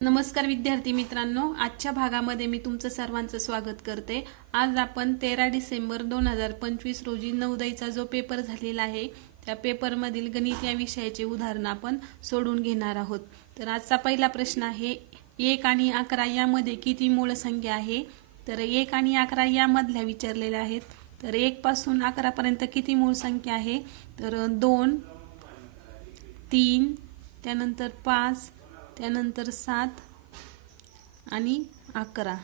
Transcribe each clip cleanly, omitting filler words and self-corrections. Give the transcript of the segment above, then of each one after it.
नमस्कार विद्यार्थी मित्रांनो, आजच्या भागामध्ये मी तुमचं सर्वांचं स्वागत करते। आज आपण 13 डिसेंबर 2025 रोजी नवोदयचा जो पेपर झालेला आहे त्या पेपरमधील गणित या विषयाचे उदाहरण आपण सोडून घेणार आहोत। तर आजचा पहिला प्रश्न आहे 1 आणि 11 यामध्ये किती मूळ संख्या आहे। तर 1 आणि 11 यामधल्या विचारलेल्या आहेत। तर 1 पासून 11 पर्यंत किती मूळ संख्या आहे। तर 2 3 त्यानंतर 5 त्यानंतर 7 आणि 11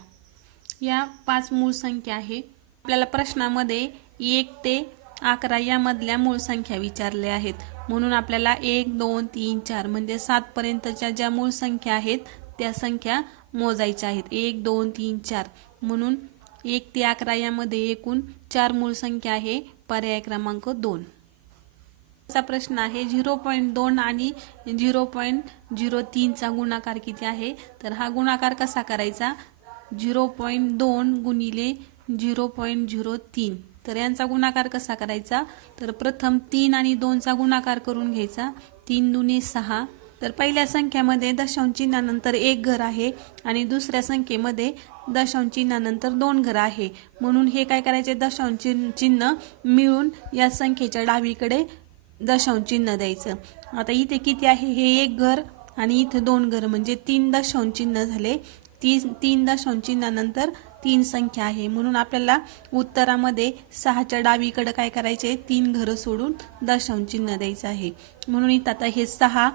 या 5 मूळ संख्या आहे। आपल्याला प्रश्नामध्ये 1 ते 11 यामधल्या मूळ संख्या विचारल्या आहेत, म्हणून आपल्याला 1 2 3 4 म्हणजे 7 पर्यंतच्या ज्या मूळ संख्या आहेत त्या संख्या मोजायच्या आहेत। 1 2 3 4 म्हणून 1 ते 11 यामध्ये एकूण 4 मूळ संख्या आहे। पर्याय क्रमांक 2 चा प्रश्न आहे 0.2 आणि 0.03 चा गुणाकार किती आहे। तर हा गुणाकार कसा करायचा। 0.2 गुणिले 0.03 तर यांचा गुणाकार कसा करायचा। तर प्रथम 3 आणि 2 चा गुणाकार करून घ्यायचा। 3 दुने 6 तर पहिल्या संख्येमध्ये दशांश चिन्हानंतर 1 घर आहे आणि दुसऱ्या संख्येमध्ये दशांश चिन्हानंतर 2 घर आहे, म्हणून हे काय करायचे दशांश चिन्ह मिळून या संख्येच्या डावीकडे दशांश चिन्ह द्यायचं। आता इथे किती आहे, हे 1 घर आणि इथे 2 घर म्हणजे 3 दशांश चिन्ह झाले। 3 दशांश चिन्हानंतर 3 संख्या आहे, म्हणून आपल्याला उत्तरामध्ये 6 च्या डावीकडे काय करायचे 3 घर सोडून दशांश चिन्ह द्यायचं आहे। म्हणून इथं आता हे 6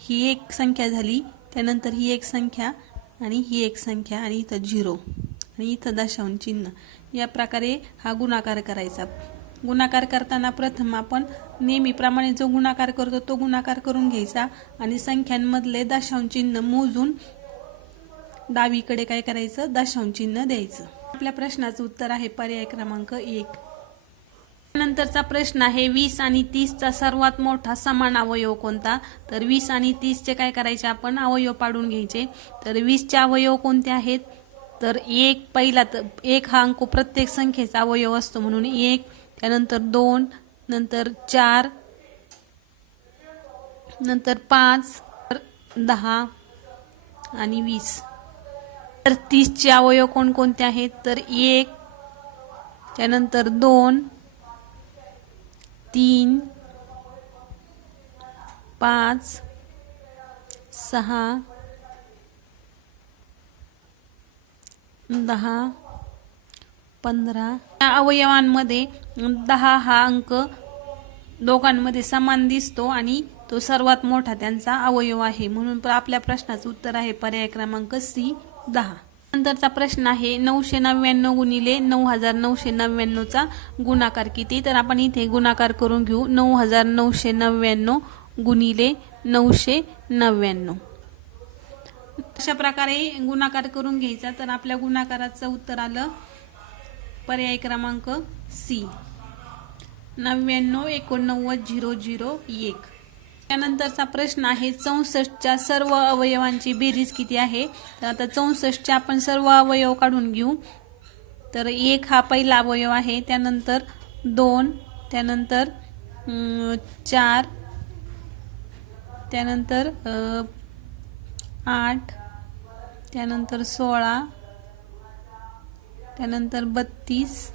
ही एक संख्या झाली, त्यानंतर ही एक संख्या आणि ही एक संख्या आणि इथं 0 आणि इथं दशांश चिन्ह। या प्रकारे हा गुणाकार करायचा। गुणाकार करताना प्रथम आपण नेहमीप्रमाणे जो गुणाकार करतो तो गुणाकार करून घ्यायचा आणि संख्यांमधले दशांश चिन्ह मोजून डावीकडे काय करायचं दशांश चिन्ह द्यायचं। आपल्या प्रश्नाचं उत्तर आहे पर्याय क्रमांक 1। नंतरचा प्रश्न आहे 20 आणि 30 चा सर्वात मोठा समान अवयव कोणता। तर 20 आणि 30 चे काय करायचे आपण अवयव पाडून घ्यायचे। तर 20 चे अवयव कोणते आहेत। तर 1 पहिला तर 1 हा अंक प्रत्येक संख्येचा अवयव असतो, म्हणून 1 त्यानंतर 2 नंतर 4 नंतर 5 10 आणि 20। तर 30 चे अवयव कोणकोणते आहेत। तर 1 त्यानंतर 2 3 5 6 10 15। या अवयवांमध्ये 10 हा अंक दोघांमध्ये समान दिसतो आणि तो सर्वात मोठा त्यांचा अवयव आहे, म्हणून आपल्या प्रश्नाचं उत्तर आहे पर्याय क्रमांक सी 10। नंतरचा प्रश्न आहे 999 गुणिले 9999 चा गुणाकार किती। तर आपण इथे गुणाकार करून घेऊ। 9999 गुणिले 999 अशा प्रकारे गुणाकार करून घ्यायचा। तर आपल्या गुणाकाराचं उत्तर आलं पर्याय क्रमांक सी 99,89,001। त्यानंतरचा प्रश्न आहे 64 च्या सर्व अवयवांची बेरीज किती आहे। तर आता 64 चे आपण सर्व अवयव काढून घेऊ। तर 1 हा पहिला अवयव आहे, त्यानंतर 2 त्यानंतर 4 त्यानंतर 8 त्यानंतर 16 त्यानंतर 32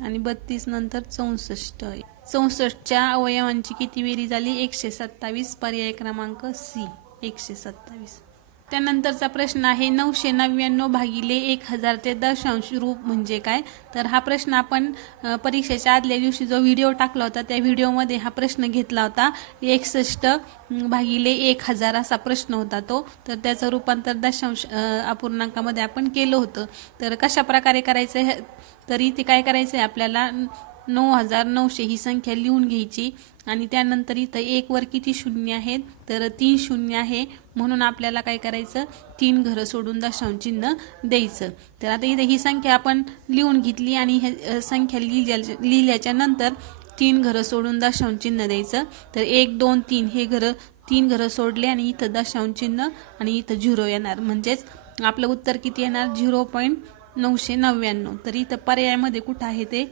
आणि 32 नंतर 64। 64 च्या अवयवांची किती बेरीज झाली 127। पर्याय क्रमांक सी 127। त्यानंतरचा प्रश्न आहे 999 भागिले 1000 ते दशांश रूप म्हणजे काय। तर हा प्रश्न आपण परीक्षेच्या आदल्या दिवशी जो व्हिडिओ टाकला होता त्या व्हिडिओमध्ये हा प्रश्न घेतला होता। 61 भागिले 1000 असा प्रश्न होता तो। तर त्याचं रूपांतर दशांश अपूर्णांकामध्ये आपण केलं होतं। तर कशा प्रकारे करायचं, तर इथे काय करायचं आहे आपल्याला 9900 ही संख्या लिहून घ्यायची आणि त्यानंतर इथं 1 वर किती शून्य आहेत। तर 3 शून्य आहे, म्हणून आपल्याला काय करायचं 3 घर सोडून दशांश चिन्ह द्यायचं। तर आता इथे ही संख्या आपण लिहून घेतली आणि ही संख्या लिहिल्याच्या नंतर 3 घर सोडून दशांश चिन्ह द्यायचं। तर 1 2 3 हे 3 घर सोडले आणि इथं दशांश चिन्ह आणि इथं 0 येणार, म्हणजेच आपलं उत्तर किती येणार 0.999। तर इथं पर्यायामध्ये कुठं आहे ते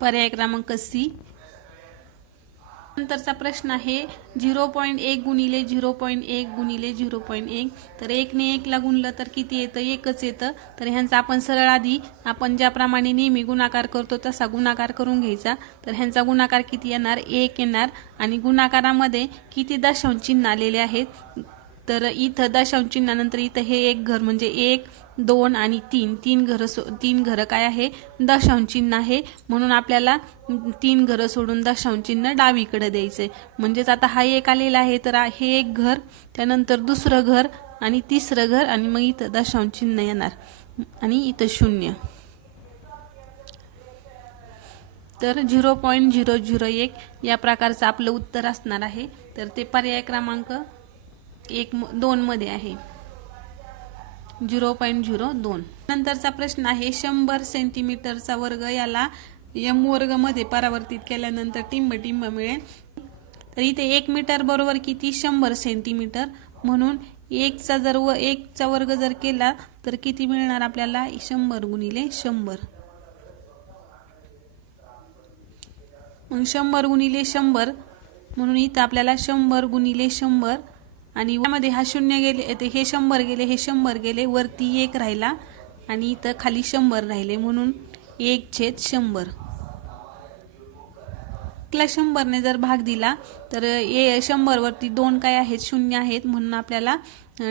पर्याय क्रमांक सी नंतरचा प्रश्न आहे 0.1 गुणिले 0.1 गुणिले 0.1. तर 1 ने 1 ला गुणलं तर किती येतं? 1च येतं. तर ह्यांचा आपण सरळ आधी आपण ज्याप्रमाणे नेहमी गुणाकार करतो तसा गुणाकार करून घ्यायचा. तर ह्यांचा गुणाकार किती येणार? 1 येणार. आणि गुणाकारामध्ये किती दशांश चिन्ह आलेले आहेत? तर इथं दशांश चिन्हानंतर इथं हे एक घर म्हणजे 1 2 आणि 3 तीन घरं काय आहे? दशांश चिन्ह आहे. म्हणून आपल्याला 3 घरं सोडून दशांश चिन्ह डावीकडे द्यायचे. म्हणजेच आता हा एक आलेला आहे तर हे एक घर, त्यानंतर दुसरं घर आणि तिसरं घर आणि मग इथं दशांश चिन्ह येणार आणि इथं 0. तर 0.001 या प्रकारचं आपलं उत्तर असणार आहे. तर ते पर्याय क्रमांक 2 मध्ये आहे. 0.02. नंतरचा प्रश्न आहे 100 सेंटीमीटरचा वर्ग याला m वर्ग मध्ये परावर्तित केल्यानंतर टिंब मिळेल. तर इथे 1 मीटर बरोबर किती? 100 सेंटीमीटर. म्हणून 1चा वर्ग जर केला तर किती मिळणार आपल्याला? 100 गुणिले 100. मग 100 गुणिले 100 म्हणून इथं आपल्याला 100 गुणिले 100 आणि यामध्ये हा 0 गेले, हे 100 गेले, हे 100 गेले, वरती 1 राहिला आणि इथं खाली 100 राहिले म्हणून 1/100. ला 100 ने जर भाग दिला तर 100 वरती 2 काय आहेत? 0 आहेत. म्हणून आपल्याला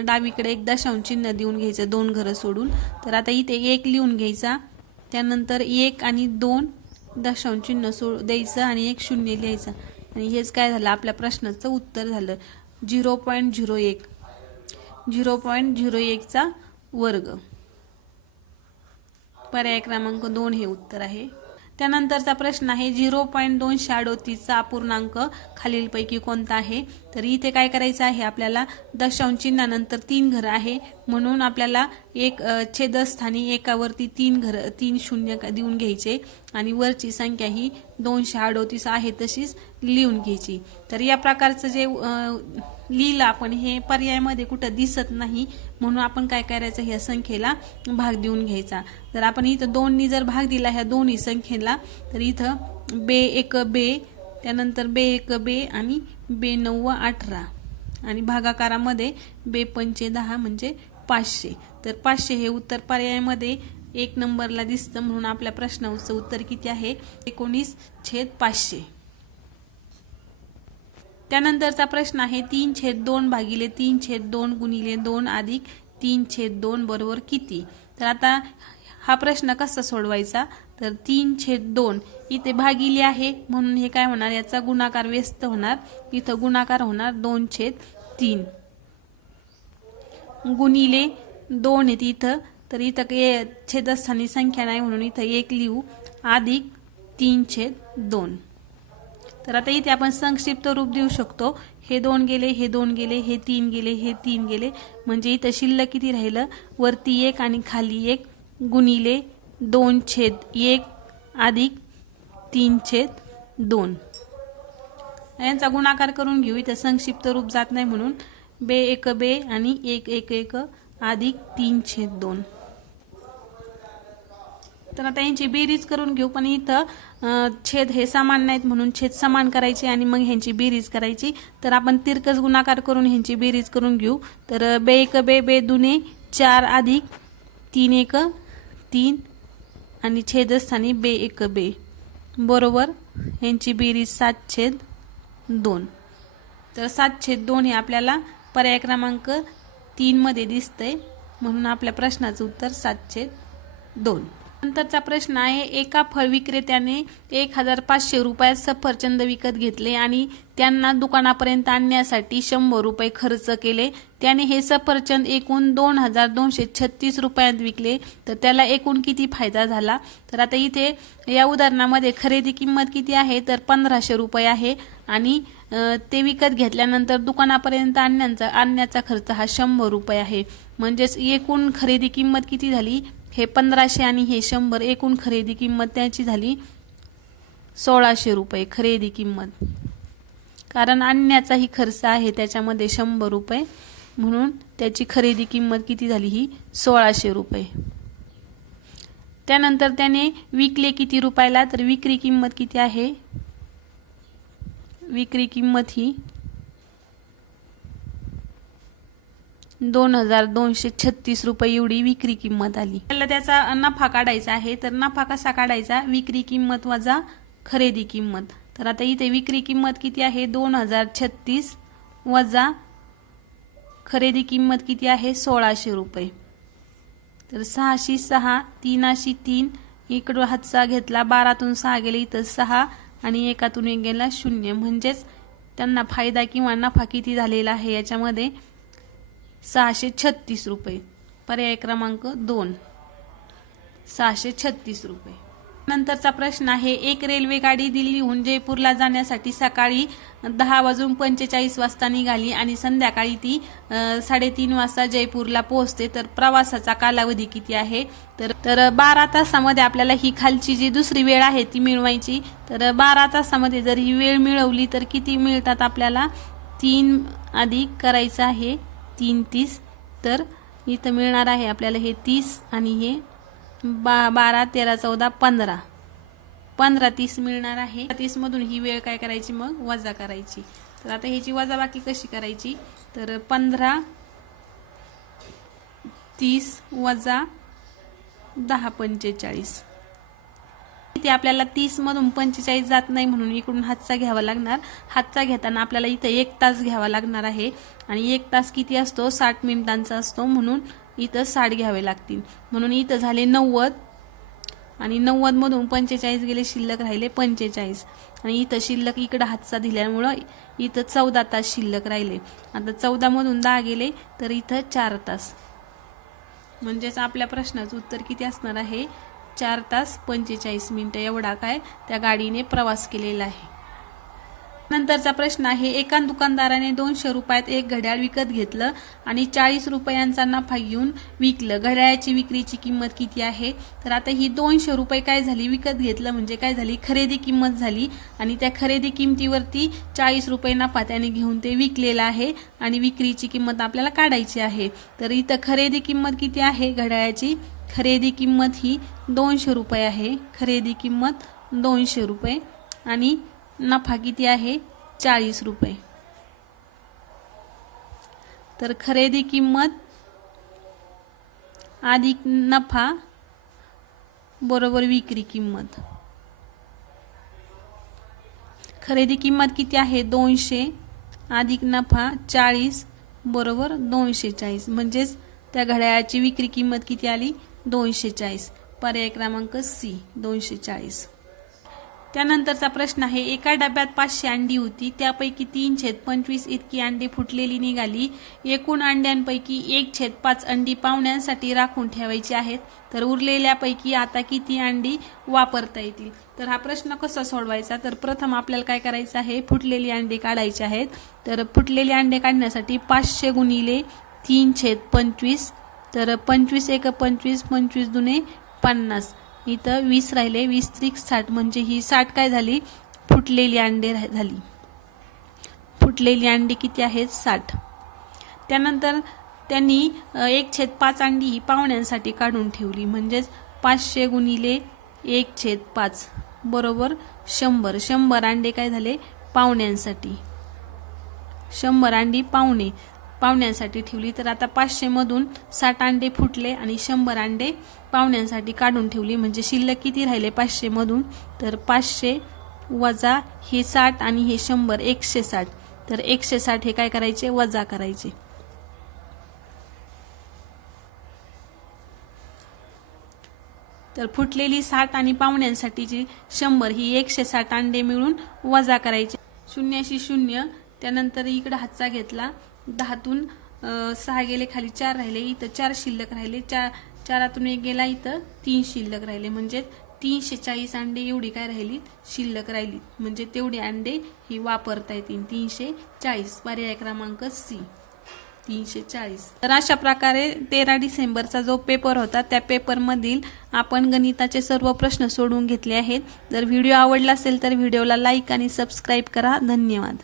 डावीकडे एक दशांश चिन्ह देऊन घ्यायचं 2 घरं सोडून. तर आता इथे 1 लिहून घ्यायचा, त्यानंतर 1 आणि 2 दशांश चिन्ह द्यायचं आणि 1 0 लिहायचं. आणि हेच काय झालं? आपल्या प्रश्नाचं उत्तर झालं 0.01. 0.01 चा वर्ग. पर्याय क्रमांक 2 हे उत्तर आहे. त्यानंतरचा प्रश्न आहे 0.238 अपूर्णांक खालीलपैकी कोणता आहे? तर इथे काय करायचं आहे? आपल्याला दशांश चिन्हानंतर 3 घरं आहे म्हणून आपल्याला एक छेदस्थानी एकावरती 3 शून्य देऊन घ्यायचे आणि वरची संख्या ही 238 आहे तशीच लिहून घ्यायची. तर या प्रकारचं जे लिहिलं आपण हे पर्यायामध्ये कुठं दिसत नाही म्हणून आपण काय करायचं? ह्या संख्येला भाग देऊन घ्यायचा. तर आपण इथं 2 नी जर भाग दिला ह्या दोन्ही संख्येला तर इथं बे त्यानंतर बे आणि बे 9 18 आणि भागाकारामध्ये बे 5 10 म्हणजे 500. तर 500 हे उत्तर पर्यायामध्ये 1 नंबरला दिसतं म्हणून आपल्या प्रश्नाचं उत्तर किती आहे? 19/500. त्यानंतरचा प्रश्न आहे 3/2 भागिले 3/2 गुणिले 2 अधिक 3/2 बरोबर किती? तर आता हा प्रश्न कसा सोडवायचा? तर 3/2 इथे भागिले आहे म्हणून हे काय होणार? याचा गुणाकार व्यस्त होणार. इथं गुणाकार होणार 2/3 गुणिले 2 आहेत इथं. तर इथं छेदस्थानी संख्या नाही म्हणून इथं 1 लिहू अधिक 3/2. तर आता इथे आपण संक्षिप्त रूप देऊ शकतो. हे 2 गेले, हे 2 गेले, हे 3 गेले, हे 3 गेले म्हणजे इथं शिल्लक किती राहिलं? वरती 1 आणि खाली 1 गुणिले 2/1 अधिक 3/2. यांचा गुणाकार करून घेऊ. इथं संक्षिप्त रूप जात नाही म्हणून बे आणि 1 अधिक 3/2. तर आता यांची बेरीज करून घेऊ पण इथं छेद हे समान नाहीत म्हणून छेद समान करायचे आणि मग ह्यांची बेरीज करायची. तर आपण तिरकस गुणाकार करून ह्यांची बेरीज करून घेऊ. तर बे 2 4 अधिक 3 3 आणि छेदस्थानी बे बरोबर यांची बेरीज 7/2. तर 7/2 हे आपल्याला पर्याय क्रमांक 3 मध्ये दिसतंय म्हणून आपल्या प्रश्नाचं उत्तर 7/2. नंतरचा प्रश्न आहे एका फळ विक्रेत्याने 1500 रुपयात सफरचंद विकत घेतले आणि त्यांना दुकानापर्यंत आणण्यासाठी 100 रुपये खर्च केले. त्याने हे सफरचंद एकूण 2236 रुपयात विकले तर त्याला एकूण किती फायदा झाला? तर आता इथे या उदाहरणामध्ये खरेदी किंमत किती आहे? तर 1500 रुपये आहे आणि ते विकत घेतल्यानंतर दुकानापर्यंत आणण्याचा खर्च हा 100 रुपये आहे. म्हणजेच एकूण खरेदी किंमत किती झाली? हे 1500 आणि हे 100 एकूण खरेदी किंमत त्याची झाली 1600 रुपये खरेदी किंमत. कारण आणण्याचाही खर्च आहे त्याच्यामध्ये 100 रुपये म्हणून त्याची खरेदी किंमत किती झाली? ही 1600 रुपये. त्यानंतर त्याने विकले किती रुपयाला? तर विक्री किंमत किती आहे? विक्री किंमत ही 2236 रुपये एवढी विक्री किंमत आली। आपल्याला त्याचा नफा काढायचा आहे, तर नफा कसा काढायचा? विक्री किंमत वजा खरेदी किंमत। तर आता इथे विक्री किंमत किती आहे? 2036 वजा खरेदी किंमत किती आहे? 1600 रुपये। तर 6 6 3 3 इकडून हातचा घेतला, 12तून 6 गेले, इथं 6 आणि 1तून 1 गेला 0, म्हणजेच त्यांना फायदा किंवा नफा किती झालेला आहे याच्यामध्ये? 636 रुपये। पर्याय क्रमांक 2 636 रुपये। नंतरचा प्रश्न आहे, एक रेल्वे गाडी दिल्लीहून जयपूरला जाण्यासाठी सकाळी 10:45 वाजता निघाली आणि संध्याकाळी ती 3:30 वाजता जयपूरला पोहोचते, तर प्रवासाचा कालावधी किती आहे? तर 12 तासामध्ये आपल्याला ही खालची जी दुसरी वेळ आहे ती मिळवायची। तर 12 तासामध्ये जर ही वेळ मिळवली तर किती मिळतात आपल्याला? 3 अधिक करायचं आहे 3 30, तर इथं मिळणार आहे आपल्याला हे 30 आणि हे 12 13 14 15 15 30 मिळणार आहे। 30 मधून ही वेळ काय करायची? मग वजा करायची। तर आता ह्याची वजाबाकी कशी करायची? तर 15 30 वजा 10 45। इथे आपल्याला 30 मधून 45 जात नाही, म्हणून इकडून हातचा घ्यावा लागणार। हातचा घेताना आपल्याला इथे 1 तास घ्यावा लागणार आहे आणि 1 तास किती असतो? 60 मिनिटांचा असतो, म्हणून इथं 60 घ्यावे लागतील। म्हणून इथं झाले 90 आणि 90 मधून 45 गेले, शिल्लक राहिले 45 आणि इथं शिल्लक इकडे हातचा दिल्यामुळं इथं 14 तास शिल्लक राहिले। आता 14 मधून 10 गेले तर इथं 4 तास, म्हणजेच आपल्या प्रश्नाचं उत्तर किती असणार आहे? 4 तास 45 मिनिटं एवढा काय त्या गाडीने प्रवास केलेला आहे। नंतरचा प्रश्न आहे, एका दुकानदाराने 200 रुपयात एक घड्याळ विकत घेतलं आणि 40 रुपयांचा नफा घेऊन विकलं। घड्याळाची विक्रीची किंमत किती आहे? तर आता ही 200 रुपये काय झाली? विकत घेतलं म्हणजे काय झाली? खरेदी किंमत झाली आणि त्या खरेदी किमतीवरती 40 रुपये नफा त्याने घेऊन ते विकलेला आहे आणि विक्रीची किंमत आपल्याला काढायची आहे। तर इथं खरेदी किंमत किती आहे घड्याळाची? खरेदी किंमत ही 200 रुपये आहे। खरेदी किंमत 200 रुपये आणि नफा किती आहे? 40 रुपये। तर खरेदी किंमत अधिक नफा बरोबर विक्री किंमत। खरेदी किंमत किती आहे? 200 अधिक नफा 40 बरोबर 240, म्हणजेच त्या घड्याळाची विक्री किंमत किती आली? 240। पर्याय क्रमांक सी 240। त्यानंतरचा प्रश्न आहे, एका डब्यात 500 अंडी होती, त्यापैकी 3/25 इतकी अंडी फुटलेली निघाली। एकूण अंड्यांपैकी 1/5 अंडी पाहुण्यांसाठी राखून ठेवायची आहेत, तर उरलेल्यापैकी आता किती अंडी वापरता येतील? तर हा प्रश्न कसा सोडवायचा? तर प्रथम आपल्याला काय करायचं आहे? फुटलेली अंडी काढायची आहेत। तर फुटलेली अंडे काढण्यासाठी 500 गुणिले 3/25, तर 25 1 25 25 दुने 50, इथं 20 राहिले, 20 त्रिक 60, म्हणजे ही 60 काय झाली? फुटलेली अंडे झाली। फुटलेली अंडी किती आहेत? 60। त्यानंतर त्यांनी 1/5 अंडी ही पाहुण्यांसाठी काढून ठेवली, म्हणजेच 500 गुणिले 1/5 बरोबर 100। 100 अंडे काय झाले? पाहुण्यांसाठी। 100 अंडी पाहुण्यांसाठी ठेवली। तर आता 500 मधून 60 अंडे फुटले आणि 100 अंडे पाहुण्यांसाठी काढून ठेवली, म्हणजे शिल्लक किती राहिले 500 मधून? तर 500 वजा हे 60 आणि हे 100 160, तर 160 हे काय करायचे? वजा करायचे। तर फुटलेली 60 आणि पाहुण्यांसाठीची 100 ही 160 अंडे मिळून वजा करायचे। 0 0, त्यानंतर इकडे हातचा घेतला, 10तून 6 गेले, खाली 4 राहिले, इथं 4 शिल्लक राहिले, 4तून 1 गेला, इथं 3 शिल्लक राहिले, म्हणजे 340 अंडे एवढी काय राहिली? शिल्लक राहिली, म्हणजे तेवढे अंडे ही वापरता येतील 340। पर्याय क्रमांक सी 340। तर अशा प्रकारे 13 डिसेंबरचा जो पेपर होता त्या पेपरमधील आपण गणिताचे सर्व प्रश्न सोडवून घेतले आहेत। जर व्हिडिओ आवडला असेल तर व्हिडिओला लाईक आणि सबस्क्राईब करा। धन्यवाद।